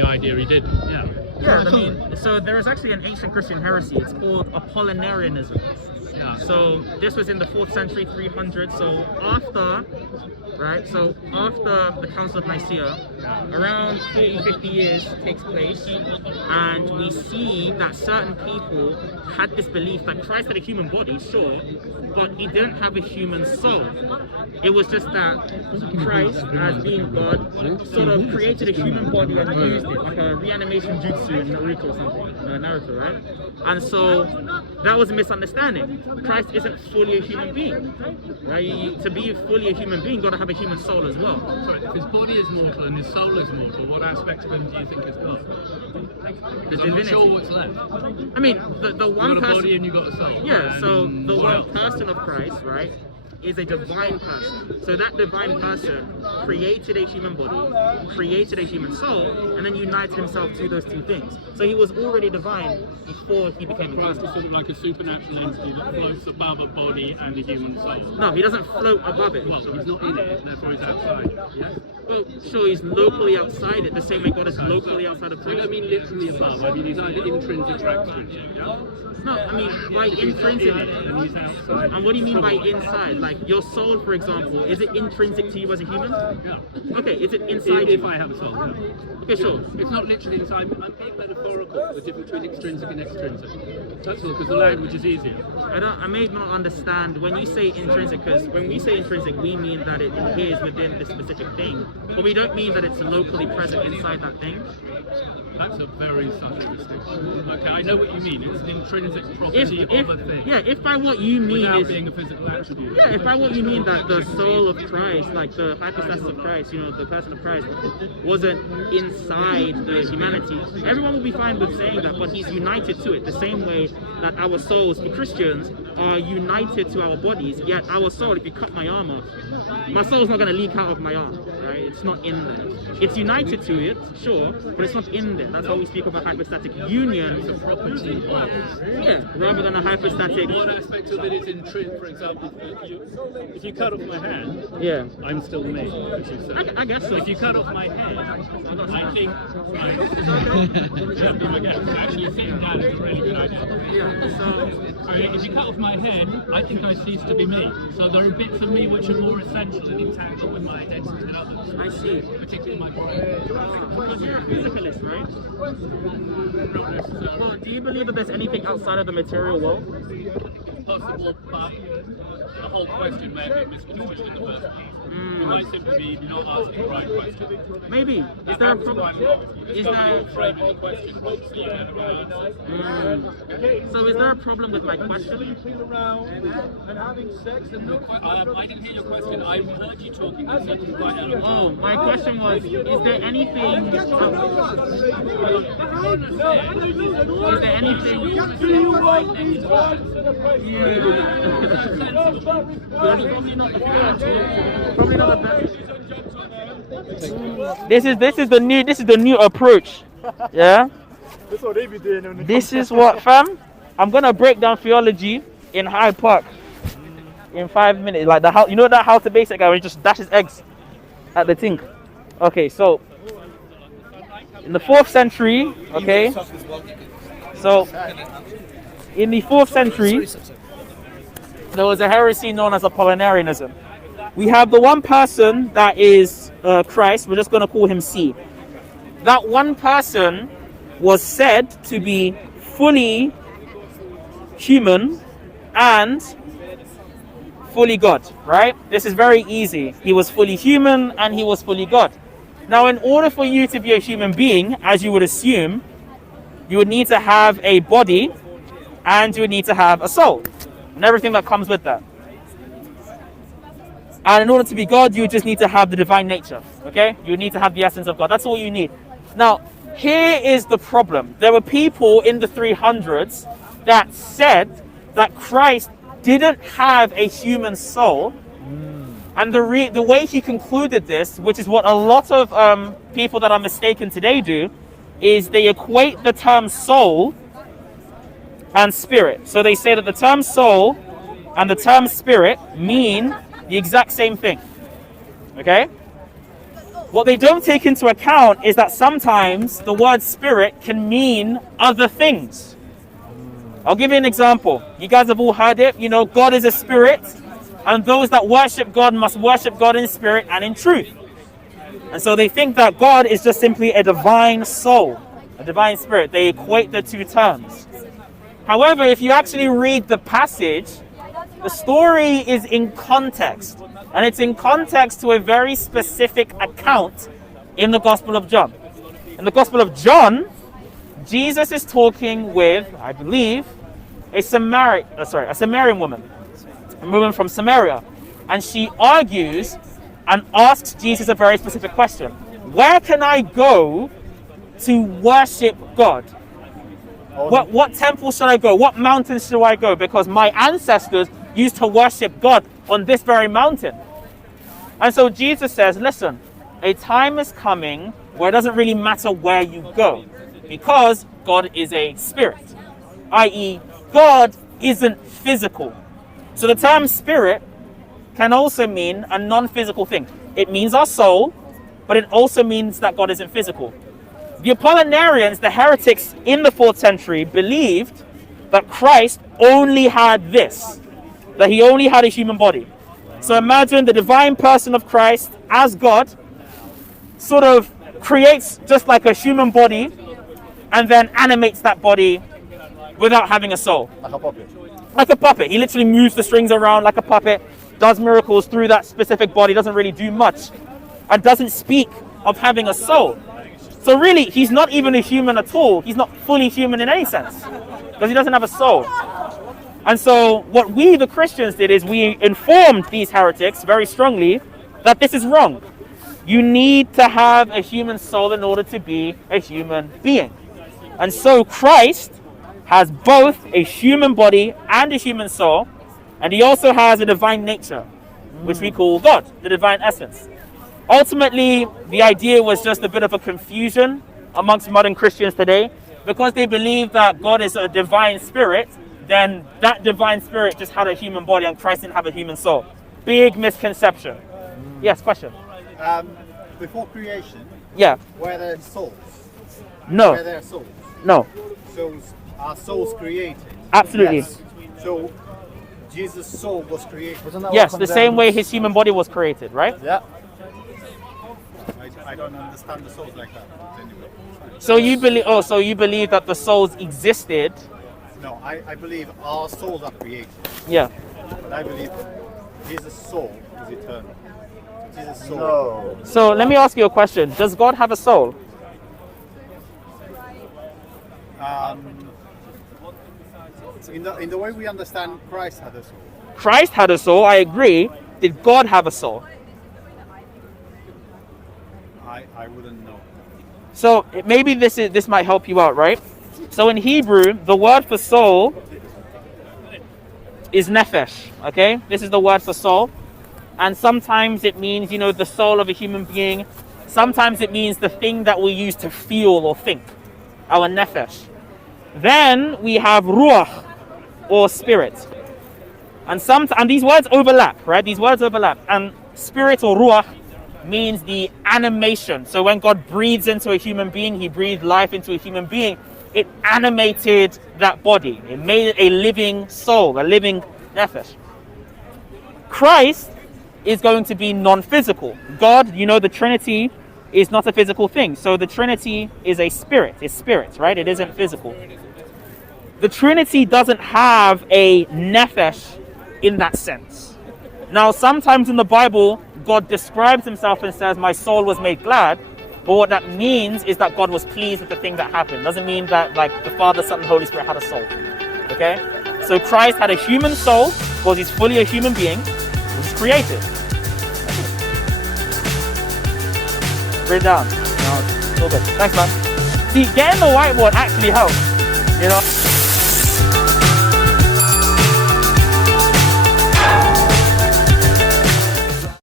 the idea he did. Yeah. Yeah, I mean, so there is actually an ancient Christian heresy. It's called Apollinarianism. Yeah. So this was in the 4th century, 300. So after the Council of Nicaea, around 40, 50 years takes place, and we see that certain people had this belief that Christ had a human body, sure, but he didn't have a human soul. It was just that Christ, as being God, sort of created a human body and used it, like a reanimation jutsu in Naruto or something, Naruto, right? And so that was a misunderstanding. Christ isn't fully a human being, right? To be fully a human being, you've got to have a human soul as well. Sorry, if his body is mortal and his soul is mortal, what aspect of him do you think is God? Because I'm not sure what's left. I mean, the one you got a body and you got a soul. Yeah, so the one person of Christ, right, is a divine person. So that divine person created a human body, created a human soul, and then united himself to those two things. So he was already divine before he became a Christ human. is sort of like a supernatural entity that floats above a body and a human soul. No, he doesn't float above it. Well, he's not in it, therefore he's outside. Yes. Well, sure, he's locally outside it, the same way God is locally outside of I Christ. don't mean literally above, I mean he's either intrinsic or extrinsic, yeah? No, I mean by intrinsic. And he's outside. And what do you mean by inside? Like your soul, for example, is it intrinsic to you as a human? Yeah. Okay, is it inside If you? I have a soul, yeah. Okay, sure. It's not literally inside, I'm being metaphorical, the difference between extrinsic and extrinsic. That's all, because the language is easier. I may not understand when you say intrinsic, because when we say intrinsic, we mean that it adheres within the specific thing, but we don't mean that it's locally present inside that thing. That's a very subtle distinction. Okay, I know what you mean. It's an intrinsic property of a thing. Yeah, if by what you mean without is being a physical attribute. yeah, if by what you mean that the soul of Christ, like the hypostasis of Christ, you know, the person of Christ, wasn't inside the humanity, everyone will be fine with saying that, but he's united to it, the same way that our souls, for Christians, are united to our bodies, yet our soul, if you cut my arm off, my soul's not going to leak out of my arm, right? It's not in there. It's united to it, sure, but it's not in there. That's why we speak of a hypostatic union. It's a property of Yeah, rather than a hypostatic. one aspect of it is intrinsic, for example, if you cut off my hand, Yeah. I'm still me, as you say. I guess so. If you cut off my head, I think actually seeing that is a really good idea. Yeah. So If you cut off my head, I think I cease to be me. So there are bits of me which are more essential and entangled with my identity than others. I see. Particularly my brain. Because you're a physicalist, right? Well, do you believe that there's anything outside of the material world? Possible, but the whole question may have been misconstrued in the first place. It might simply be not asking the right question. Maybe. Is there a problem? Is there? Framing the question once you get the right answer. So is there a problem with my question? I didn't hear your question. I heard you talking. I said quite eloquent. Oh, my question was: is there anything? Is there anything? Probably not the best. This is the new approach. Yeah. That's what they be doing. This is what, fam. I'm gonna break down theology in Hyde Park in 5 minutes. Like the how you know that how to basic guy when he just dashes eggs at the thing. Okay, so in the 4th century, okay. So in the 4th century, there was a heresy known as Apollinarianism. We have the one person that is Christ. We're just going to call him C. That one person was said to be fully human and fully God, right? This is very easy. He was fully human and he was fully God. Now, in order for you to be a human being, as you would assume, you would need to have a body and you would need to have a soul and everything that comes with that. And in order to be God, you just need to have the divine nature, okay? You need to have the essence of God. That's all you need. Now, here is the problem. There were people in the 300s that said that Christ didn't have a human soul. And the way he concluded this, which is what a lot of people that are mistaken today do, is they equate the term soul and spirit. So they say that the term soul and the term spirit mean the exact same thing. Okay? What they don't take into account is that sometimes the word spirit can mean other things. I'll give you an example. You guys have all heard it. You know, God is a spirit, and those that worship God must worship God in spirit and in truth. And so they think that God is just simply a divine soul, a divine spirit. They equate the two terms. However, if you actually read the passage, the story is in context. And it's in context to a very specific account in the Gospel of John. In the Gospel of John, Jesus is talking with, I believe, a Samaritan woman, a woman from Samaria. And she argues and asks Jesus a very specific question. Where can I go to worship God? What temple should I go? What mountain should I go? Because my ancestors used to worship God on this very mountain. And so Jesus says, listen, a time is coming where it doesn't really matter where you go, because God is a spirit, i.e. God isn't physical. So the term spirit can also mean a non-physical thing. It means our soul, but it also means that God isn't physical. The Apollinarians, the heretics in the 4th century, believed that Christ only had this, that he only had a human body. So imagine the divine person of Christ as God sort of creates just like a human body and then animates that body without having a soul. Like a puppet. Like a puppet. He literally moves the strings around like a puppet, does miracles through that specific body, doesn't really do much, and doesn't speak of having a soul. So really, he's not even a human at all. He's not fully human in any sense, because he doesn't have a soul. And so what we, the Christians, did is we informed these heretics very strongly that this is wrong. You need to have a human soul in order to be a human being. And so Christ has both a human body and a human soul, and he also has a divine nature, which we call God, the divine essence. Ultimately, the idea was just a bit of a confusion amongst modern Christians today, because they believe that God is a divine spirit. Then that divine spirit just had a human body and Christ didn't have a human soul. Big misconception. Yes, question? Before creation, Yeah. were there souls? No. Were there souls? No. So are souls created? Absolutely. Yes. So Jesus' soul was created. Yes, the same way his human body was created, right? Yeah. I don't understand the souls like that. Anyway. So you believe that the souls existed. No, I believe our souls are created. Yeah. But I believe Jesus' soul is eternal. Jesus' soul. No. So let me ask you a question. Does God have a soul? In the way we understand, Christ had a soul. Christ had a soul, I agree. Did God have a soul? I wouldn't know. So maybe this might help you out, right? So in Hebrew, the word for soul is nephesh, okay? This is the word for soul. And sometimes it means, the soul of a human being. Sometimes it means the thing that we use to feel or think, our nephesh. Then we have ruach, or spirit. And these words overlap, right? These words overlap. And spirit or ruach means the animation. So when God breathes into a human being, he breathed life into a human being. It animated that body. It made it a living soul, a living nephesh. Christ is going to be non-physical. God, the Trinity is not a physical thing. So the Trinity is a spirit. It's spirit, right? It isn't physical. The Trinity doesn't have a nephesh in that sense. Now, sometimes in the Bible, God describes himself and says, my soul was made glad. But what that means is that God was pleased with the thing that happened. Doesn't mean that the Father, Son, and Holy Spirit had a soul. Okay? So Christ had a human soul because he's fully a human being, which is created. Bring it down. No, it's all good. Thanks, man. See, getting the whiteboard actually helps.